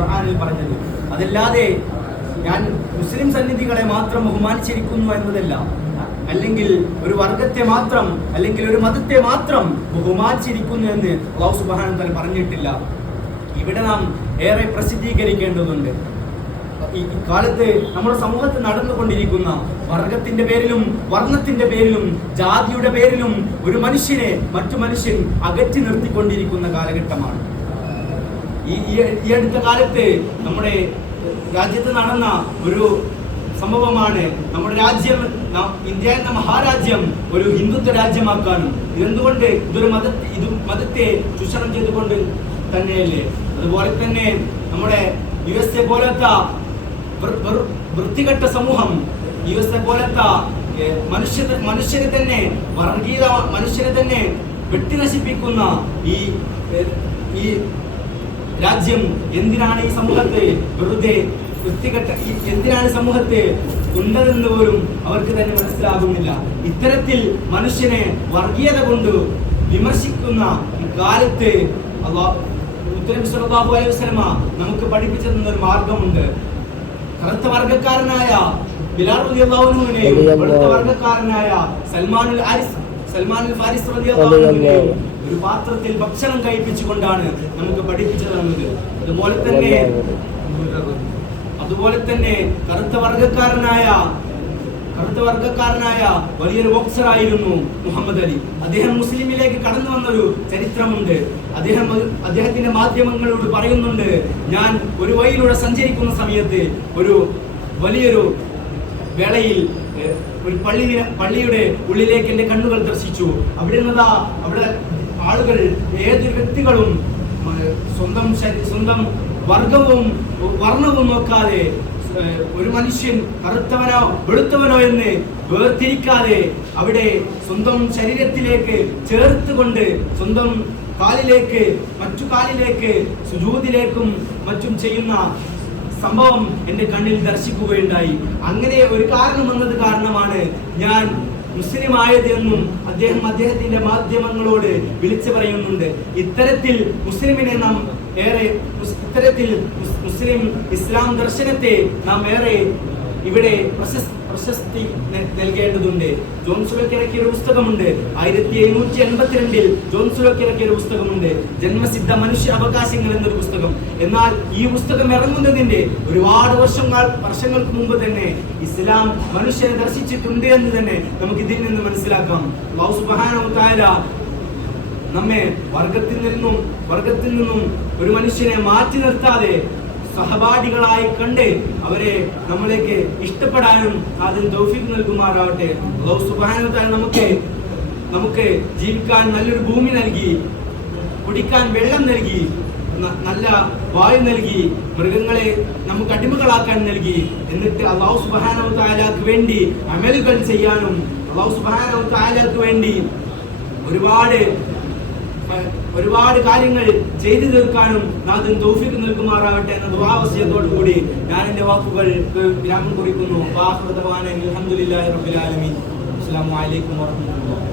ഖുർആനിൽ പറഞ്ഞത്. അതല്ലാതെ ഞാൻ മുസ്ലിം സന്നിധികളെ മാത്രം ബഹുമാനിച്ചിരിക്കുന്നു എന്നതല്ല, അല്ലെങ്കിൽ ഒരു വർഗത്തെ മാത്രം അല്ലെങ്കിൽ ഒരു മതത്തെ മാത്രം ബഹുമാനിച്ചിരിക്കുന്നു എന്ന് അല്ലാഹു സുബ്ഹാനഹു വ തആല പറഞ്ഞിട്ടില്ല. ഇവിടെ നാം ഏറെ പ്രസിദ്ധീകരിക്കേണ്ടതുണ്ട്. ഈ കാലത്ത് നമ്മുടെ സമൂഹത്തിൽ നടന്നുകൊണ്ടിരിക്കുന്ന വർഗത്തിന്റെ പേരിലും വർണ്ണത്തിന്റെ പേരിലും ജാതിയുടെ പേരിലും ഒരു മനുഷ്യനെ മറ്റു മനുഷ്യൻ അകറ്റി നിർത്തിക്കൊണ്ടിരിക്കുന്ന കാലഘട്ടമാണ്. ഈ അടുത്ത കാലത്ത് നമ്മുടെ രാജ്യത്ത് നടന്ന ഒരു സംഭവമാണ് നമ്മുടെ രാജ്യം, ഇന്ത്യ എന്ന മഹാരാജ്യം ഒരു ഹിന്ദുത്വ രാജ്യമാക്കാനും. ഇതെന്തുകൊണ്ട്? മതത്തെ ചൂഷണം ചെയ്തുകൊണ്ട് തന്നെയല്ലേ. അതുപോലെ തന്നെ നമ്മുടെ USA പോലത്തെ വൃത്തികെട്ട സമൂഹം, USA പോലത്തെ മനുഷ്യരെ തന്നെ വർഗീയ മനുഷ്യരെ തന്നെ വെട്ടിനശിപ്പിക്കുന്ന ഈ രാജ്യം എന്തിനാണ് ഈ സമൂഹത്തെ വെറുതെ വൃത്തികെട്ട എന്തിനാണ് സമൂഹത്തെ ഉണ്ടതെന്ന് പോലും അവർക്ക് തന്നെ മനസ്സിലാകുന്നില്ല. ഇത്തരത്തിൽ മനുഷ്യനെ വർഗീയത കൊണ്ട് വിമർശിക്കുന്ന കാലത്ത് നബി സല്ലല്ലാഹു അലൈഹി വസല്ലമ നമുക്ക് പഠിപ്പിച്ചു തന്ന ഒരു മാർഗമുണ്ട്. കറുത്ത വർഗ്ഗക്കാരനായ ബിലാൽ റളിയല്ലാഹു അൻഹുവിനെയും വെളുത്ത വർഗ്ഗക്കാരനായ സൽമാനുൽ ഫാരിസ് റളിയല്ലാഹു അൻഹുവിനെയും ഒരു പാത്രത്തിൽ ഭക്ഷണം കഴിപ്പിച്ചുകൊണ്ടാണ് നമുക്ക് പഠിപ്പിച്ചു തന്നത്. അതുപോലെ തന്നെ കറുത്ത വർഗ്ഗക്കാരനായ വലിയൊരു ബോക്സറായിരുന്നു മുഹമ്മദ് അലി. അദ്ദേഹം മുസ്ലിമിലേക്ക് കടന്നു വന്നൊരു ചരിത്രമുണ്ട്. അദ്ദേഹത്തിന്റെ മാധ്യമങ്ങളോട് പറയുന്നുണ്ട്, ഞാൻ ഒരു വഴിയിലൂടെ സഞ്ചരിക്കുന്ന സമയത്ത് ഒരു വലിയൊരു വേളയിൽ ഒരു പള്ളിയുടെ ഉള്ളിലേക്ക് എന്റെ കണ്ണുകൾ ദർശിച്ചു. അവിടെ ആളുകൾ, ഏതൊരു വ്യക്തികളും സ്വന്തം വർഗവും വർണ്ണവും നോക്കാതെ ഒരു മനുഷ്യൻ കറുത്തവനോ വെളുത്തവനോ എന്ന് വേർതിരിക്കാതെ അവിടെ സ്വന്തം ശരീരത്തിലേക്ക് ചേർത്തുകൊണ്ട് സ്വന്തം മറ്റു കാലിലേക്ക് സുജൂദിലേക്കും മറ്റും ചെയ്യുന്ന സംഭവം എന്റെ കണ്ണിൽ ദർശിക്കുകയുണ്ടായി. അങ്ങനെ ഒരു കാരണം വന്നത് കാരണമാണ് ഞാൻ മുസ്ലിം ആയത് എന്നും അദ്ദേഹത്തിന്റെ മാധ്യമങ്ങളോട് വിളിച്ചു പറയുന്നുണ്ട്. ഇത്തരത്തിൽ മുസ്ലിമിനെ നാം ഏറെ മുസ്ലിം ഇസ്ലാം ദർശനത്തെ നാം ഏറെ ഇവിടെ പ്രശസ്തി നൽകേണ്ടതുണ്ട്. ജോൺ സുലക്ക് ഇറക്കിയ ഒരു പുസ്തകമുണ്ട്. 1782 ജോൺ സുലക്ക് ഇറക്കിയ ഒരു പുസ്തകമുണ്ട്, ജന്മസിദ്ധ മനുഷ്യ അവകാശങ്ങൾ എന്നൊരു പുസ്തകം. എന്നാൽ ഈ പുസ്തകം ഇറങ്ങുന്നതിന്റെ ഒരുപാട് വർഷങ്ങൾക്ക് മുമ്പ് തന്നെ ഇസ്ലാം മനുഷ്യനെ ദർശിച്ചിട്ടുണ്ട് എന്ന് തന്നെ നമുക്ക് ഇതിൽ നിന്ന് മനസ്സിലാക്കാം. അല്ലാഹു സുബ്ഹാനഹു വ തആല നമ്മെ വർഗത്തിൽ നിന്നും ഒരു മനുഷ്യനെ മാറ്റി നിർത്താതെ സഹപാഠികളായി കണ്ട് അവരെ നമ്മളിലേക്ക് ഇഷ്ടപ്പെടാനും അതിന് തൗഫീഖ് നൽകുമാറാവട്ടെ. അല്ലാഹു സുബ്ഹാനഹു വ തആല നമുക്ക് ജീവിക്കാൻ നല്ലൊരു ഭൂമി നൽകി, കുടിക്കാൻ വെള്ളം നൽകി, നല്ല വായു നൽകി, മൃഗങ്ങളെ നമുക്ക് അടിമകളാക്കാൻ നൽകി. എന്നിട്ട് അല്ലാഹു സുബ്ഹാനഹു വ തആലക്ക് വേണ്ടി അമലുകൾ ചെയ്യാനും അല്ലാഹു സുബ്ഹാനഹു വ തആലക്ക് വേണ്ടി ഒരുപാട് കാര്യങ്ങൾ ചെയ്തു തീർക്കാനും നാഥൻ തൗഫീഖ് നൽകുമാറാവട്ടെ എന്ന ദുആവസിയത്തോടു കൂടി ഞാൻ എന്റെ വാക്കുകൾ വിരാമം കുറിക്കുന്നു. അൽഹംദുലില്ലാഹി റബ്ബിൽ ആലമീൻ. അസ്സലാമു അലൈക്കും വറഹ്മത്തുള്ളാഹി.